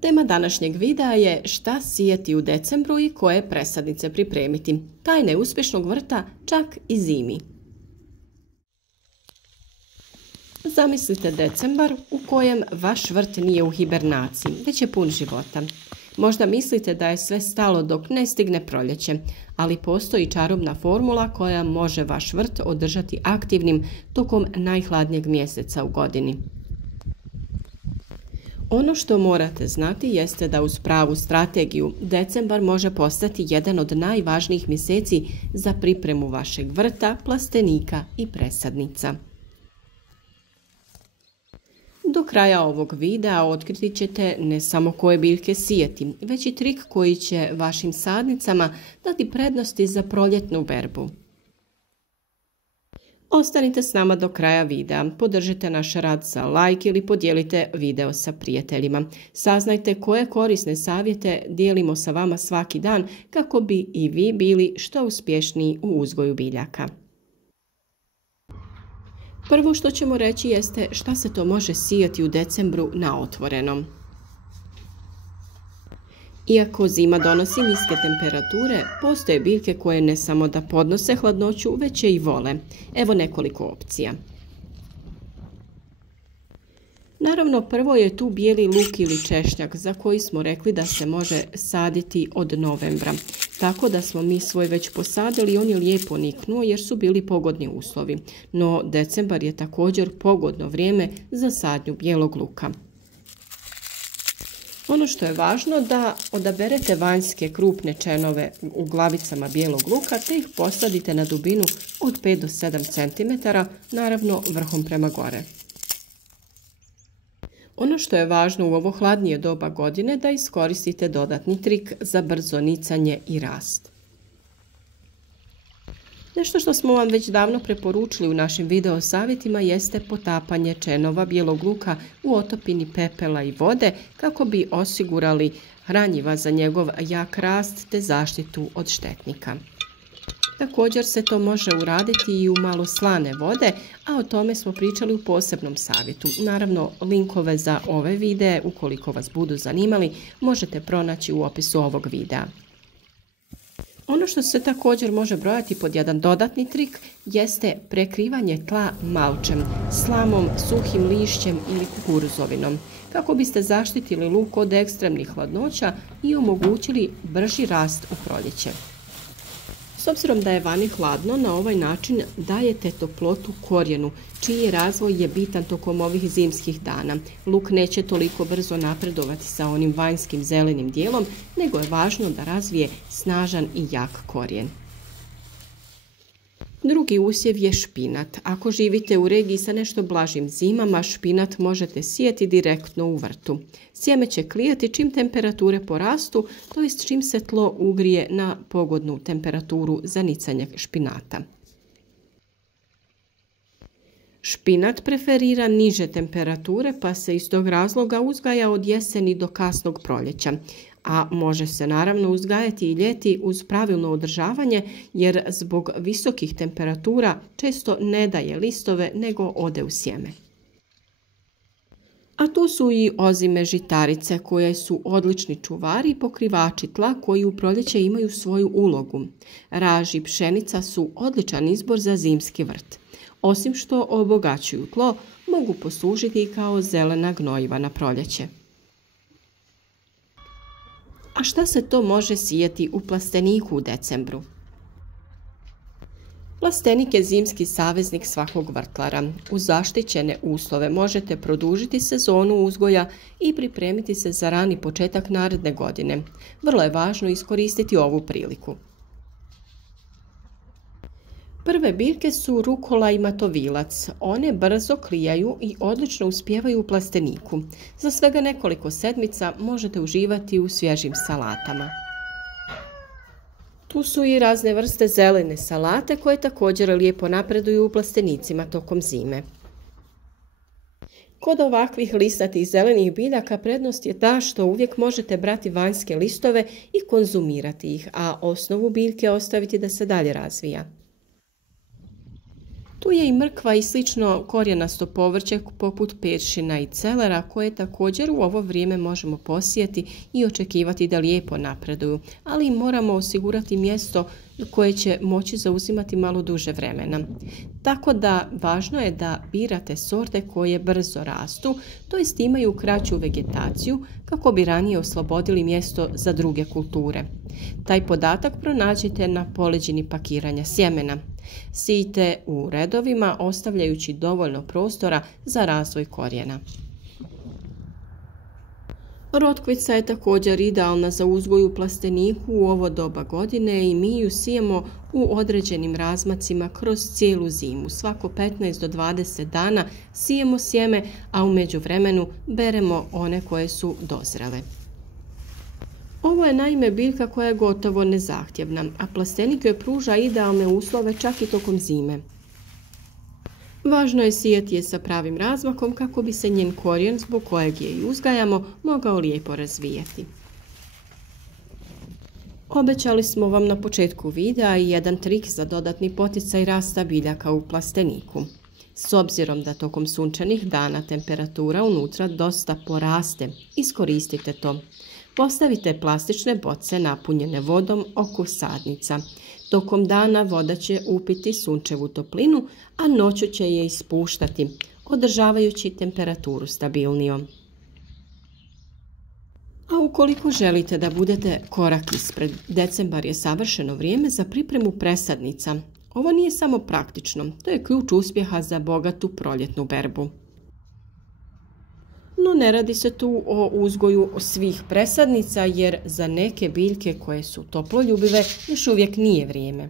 Tema današnjeg videa je šta sijati u decembru i koje presadnice pripremiti. Tajne uspješnog vrta čak i zimi. Zamislite decembar u kojem vaš vrt nije u hibernaciji, već je pun života. Možda mislite da je sve stalo dok ne stigne proljeće, ali postoji čarobna formula koja može vaš vrt održati aktivnim tokom najhladnijeg mjeseca u godini. Ono što morate znati jeste da uz pravu strategiju decembar može postati jedan od najvažnijih mjeseci za pripremu vašeg vrta, plastenika i presadnica. Do kraja ovog videa otkriti ćete ne samo koje biljke sijati, već i trik koji će vašim sadnicama dati prednosti za proljetnu berbu. Ostanite s nama do kraja videa, podržite naš rad sa like ili podijelite video sa prijateljima. Saznajte koje korisne savjete dijelimo sa vama svaki dan kako bi i vi bili što uspješniji u uzgoju biljaka. Prvo što ćemo reći jeste šta se to može sijati u decembru na otvorenom. Iako zima donosi niske temperature, postoje biljke koje ne samo da podnose hladnoću, već je i vole. Evo nekoliko opcija. Naravno, prvo je tu bijeli luk ili češnjak za koji smo rekli da se može saditi od novembra. Tako da smo mi svoj već posadili i on je lijepo niknuo jer su bili pogodni uslovi. No, decembar je također pogodno vrijeme za sadnju bijelog luka. Ono što je važno da odaberete vanjske krupne čenove u glavicama bijelog luka te ih posadite na dubinu od 5 do 7 cm, naravno vrhom prema gore. Ono što je važno u ovo hladnije doba godine da iskoristite dodatni trik za brzo nicanje i rast. Nešto što smo vam već davno preporučili u našim video savjetima jeste potapanje čenova bijelog luka u otopini pepela i vode kako bi osigurali hranjiva za njegov jak rast te zaštitu od štetnika. Također se to može uraditi i u malo slane vode, a o tome smo pričali u posebnom savjetu. Naravno, linkove za ove videe, ukoliko vas budu zanimali, možete pronaći u opisu ovog videa. Ono što se također može brojati pod jedan dodatni trik jeste prekrivanje tla malčem, slamom, suhim lišćem ili kukuruzovinom, kako biste zaštitili luk od ekstremnih hladnoća i omogućili brži rast u proljeće. S obzirom da je vani hladno, na ovaj način dajete toplotu korijenu, čiji razvoj je bitan tokom ovih zimskih dana. Luk neće toliko brzo napredovati sa onim vanjskim zelenim dijelom, nego je važno da razvije snažan i jak korijen. Drugi usjev je špinat. Ako živite u regiji sa nešto blažim zimama, špinat možete sijati direktno u vrtu. Sjeme će klijati čim temperature porastu, to jest čim se tlo ugrije na pogodnu temperaturu za nicanje špinata. Špinat preferira niže temperature pa se iz tog razloga uzgaja od jeseni do kasnog proljeća, a može se naravno uzgajati i ljeti uz pravilno održavanje jer zbog visokih temperatura često ne daje listove nego ode u sjeme. A tu su i ozime žitarice koje su odlični čuvari i pokrivači tla koji u proljeće imaju svoju ulogu. Raž i pšenica su odličan izbor za zimski vrt. Osim što obogaćuju tlo, mogu poslužiti i kao zelena gnojiva na proljeće. A šta se to može sijati u plasteniku u decembru? Plastenik je zimski saveznik svakog vrtlara. Uz zaštićene uslove možete produžiti sezonu uzgoja i pripremiti se za rani početak naredne godine. Vrlo je važno iskoristiti ovu priliku. Prve biljke su rukola i matovilac. One brzo klijaju i odlično uspijevaju u plasteniku. Za svega nekoliko sedmica možete uživati u svježim salatama. Tu su i razne vrste zelene salate koje također lijepo napreduju u plastenicima tokom zime. Kod ovakvih listnatih zelenih biljaka prednost je ta što uvijek možete brati vanjske listove i konzumirati ih, a osnovu biljke ostaviti da se dalje razvija. Tu je i mrkva i slično korijenasto povrće poput peršina i celera koje također u ovo vrijeme možemo posijati i očekivati da lijepo napreduju, ali im moramo osigurati mjesto koje će moći zauzimati malo duže vremena. Tako da važno je da birate sorte koje brzo rastu, to jest imaju kraću vegetaciju kako bi ranije oslobodili mjesto za druge kulture. Taj podatak pronađite na poleđini pakiranja sjemena. Sijte u redovima ostavljajući dovoljno prostora za razvoj korijena. Rotkvica je također idealna za uzgoj u plasteniku u ovo doba godine i mi ju sijemo u određenim razmacima kroz cijelu zimu. Svako 15 do 20 dana sijemo sjeme, a u međuvremenu beremo one koje su dozrele. Ovo je naime biljka koja je gotovo nezahtjevna, a plastenik joj pruža idealne uslove čak i tokom zime. Važno je sijati je sa pravim razmakom kako bi se njen korijen, zbog kojeg je i uzgajamo, mogao lijepo razvijati. Obećali smo vam na početku videa i jedan trik za dodatni poticaj rasta biljaka u plasteniku. S obzirom da tokom sunčanih dana temperatura unutra dosta poraste, iskoristite to. Postavite plastične boce napunjene vodom oko sadnica. Tokom dana voda će upiti sunčevu toplinu, a noću će je ispuštati, održavajući temperaturu stabilnijom. A ukoliko želite da budete korak ispred, decembar je savršeno vrijeme za pripremu presadnica. Ovo nije samo praktično, to je ključ uspjeha za bogatu proljetnu berbu. No ne radi se tu o uzgoju svih presadnica jer za neke biljke koje su toploljubive još uvijek nije vrijeme.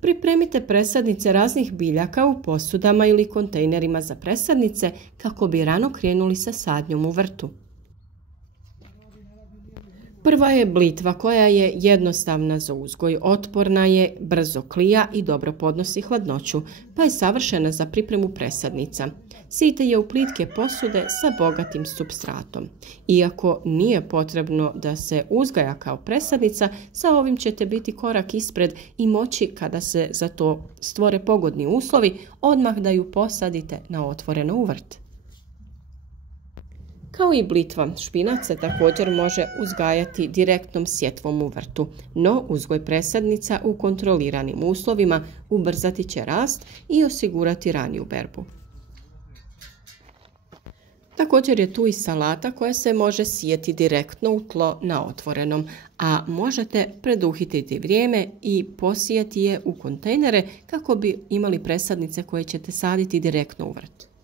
Pripremite presadnice raznih biljaka u posudama ili kontejnerima za presadnice kako bi rano krenuli sa sadnjom u vrtu. Prva je blitva koja je jednostavna za uzgoj, otporna je, brzo klija i dobro podnosi hladnoću, pa je savršena za pripremu presadnica. Sijte je u plitke posude sa bogatim supstratom. Iako nije potrebno da se uzgaja kao presadnica, sa ovim ćete biti korak ispred i moći, kada se za to stvore pogodni uslovi, odmah da ju posadite na otvoreno u vrt. Kao i blitva, špinac se također može uzgajati direktnom sjetvom u vrtu, no uzgoj presadnica u kontroliranim uslovima ubrzati će rast i osigurati raniju berbu. Također je tu i salata koja se može sijeti direktno u tlo na otvorenom, a možete preduhitriti vrijeme i posijati je u kontejnere kako bi imali presadnice koje ćete saditi direktno u vrt.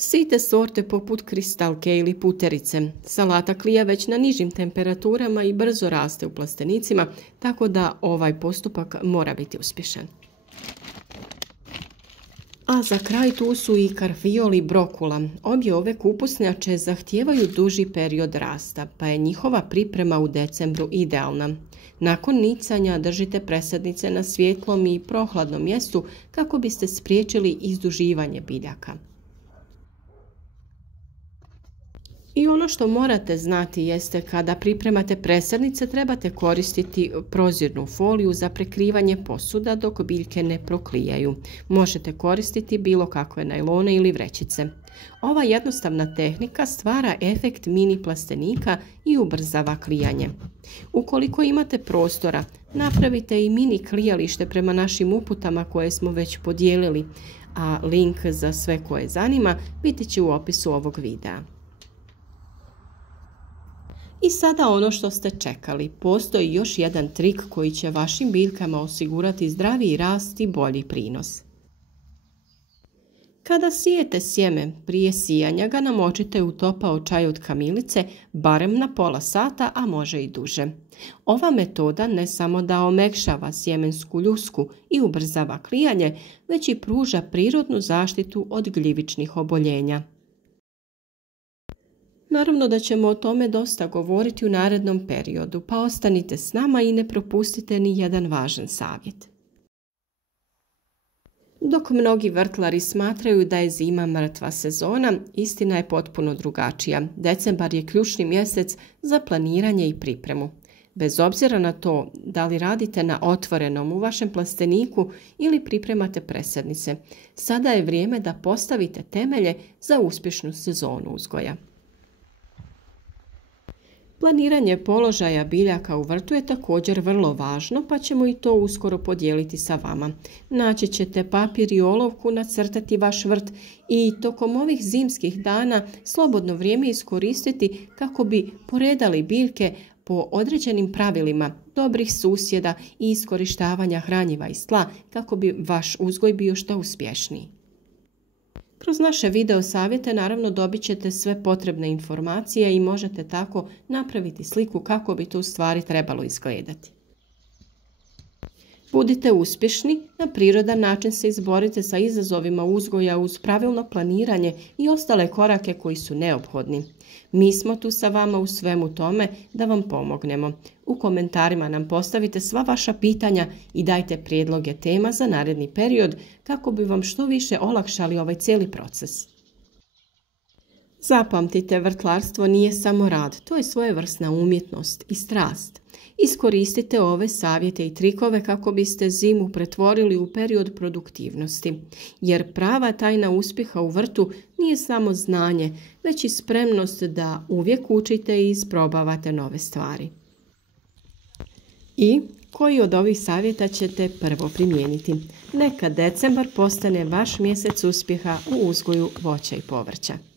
Sijte sorte poput kristalke ili puterice. Salata klija već na nižim temperaturama i brzo raste u plastenicima, tako da ovaj postupak mora biti uspješan. A za kraj tu su i karfiol i brokula. Obje ove kupusnjače zahtijevaju duži period rasta, pa je njihova priprema u decembru idealna. Nakon nicanja držite presadnice na svjetlom i prohladnom mjestu kako biste spriječili izduživanje biljaka. I ono što morate znati jeste kada pripremate presadnice trebate koristiti prozirnu foliju za prekrivanje posuda dok biljke ne proklijaju. Možete koristiti bilo kakve najlone ili vrećice. Ova jednostavna tehnika stvara efekt mini plastenika i ubrzava klijanje. Ukoliko imate prostora, napravite i mini klijalište prema našim uputama koje smo već podijelili, a link za sve koje zanima biti će u opisu ovog videa. I sada ono što ste čekali, postoji još jedan trik koji će vašim biljkama osigurati zdraviji rast i bolji prinos. Kada sijete sjeme, prije sijanja ga namočite u topao čaj od kamilice barem na pola sata, a može i duže. Ova metoda ne samo da omekšava sjemensku ljusku i ubrzava klijanje, već i pruža prirodnu zaštitu od gljivičnih oboljenja. Naravno da ćemo o tome dosta govoriti u narednom periodu, pa ostanite s nama i ne propustite ni jedan važan savjet. Dok mnogi vrtlari smatraju da je zima mrtva sezona, istina je potpuno drugačija. Decembar je ključni mjesec za planiranje i pripremu. Bez obzira na to da li radite na otvorenom u vašem plasteniku ili pripremate presadnice, sada je vrijeme da postavite temelje za uspješnu sezonu uzgoja. Planiranje položaja biljaka u vrtu je također vrlo važno, pa ćemo i to uskoro podijeliti sa vama. Naći ćete papir i olovku, nacrtati vaš vrt i tokom ovih zimskih dana slobodno vrijeme iskoristiti kako bi poredali biljke po određenim pravilima dobrih susjeda i iskorištavanja hranjiva iz tla kako bi vaš uzgoj bio što uspješniji. Kroz naše video savjete naravno dobit ćete sve potrebne informacije i možete tako napraviti sliku kako bi to u stvari trebalo izgledati. Budite uspješni, na prirodan način se izborite sa izazovima uzgoja uz pravilno planiranje i ostale korake koji su neophodni. Mi smo tu sa vama u svemu tome da vam pomognemo. U komentarima nam postavite sva vaša pitanja i dajte prijedloge tema za naredni period kako bi vam što više olakšali ovaj cijeli proces. Zapamtite, vrtlarstvo nije samo rad, to je svojevrsna umjetnost i strast. Iskoristite ove savjete i trikove kako biste zimu pretvorili u period produktivnosti, jer prava tajna uspjeha u vrtu nije samo znanje, već i spremnost da uvijek učite i isprobavate nove stvari. I koji od ovih savjeta ćete prvo primijeniti? Neka decembar postane vaš mjesec uspjeha u uzgoju voća i povrća.